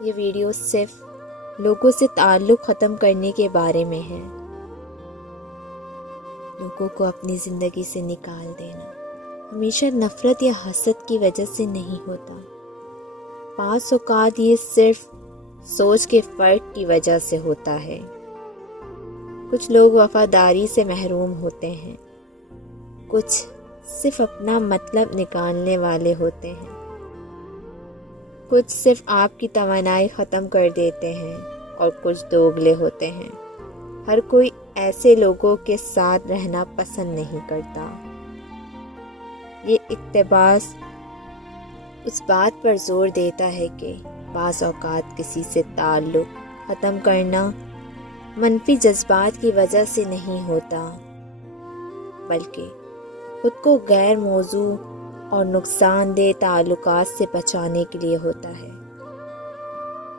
یہ ویڈیو صرف لوگوں سے تعلق ختم کرنے کے بارے میں ہے۔ لوگوں کو اپنی زندگی سے نکال دینا ہمیشہ نفرت یا حسد کی وجہ سے نہیں ہوتا۔ بعض اوقات یہ صرف سوچ کے فرق کی وجہ سے ہوتا ہے۔ کچھ لوگ وفاداری سے محروم ہوتے ہیں، کچھ صرف اپنا مطلب نکالنے والے ہوتے ہیں، کچھ صرف آپ کی توانائی ختم کر دیتے ہیں اور کچھ دوگلے ہوتے ہیں۔ ہر کوئی ایسے لوگوں کے ساتھ رہنا پسند نہیں کرتا۔ یہ اقتباس اس بات پر زور دیتا ہے کہ بعض اوقات کسی سے تعلق ختم کرنا منفی جذبات کی وجہ سے نہیں ہوتا، بلکہ خود کو غیر موزوں اور نقصان دہ تعلقات سے بچانے کے لیے ہوتا ہے۔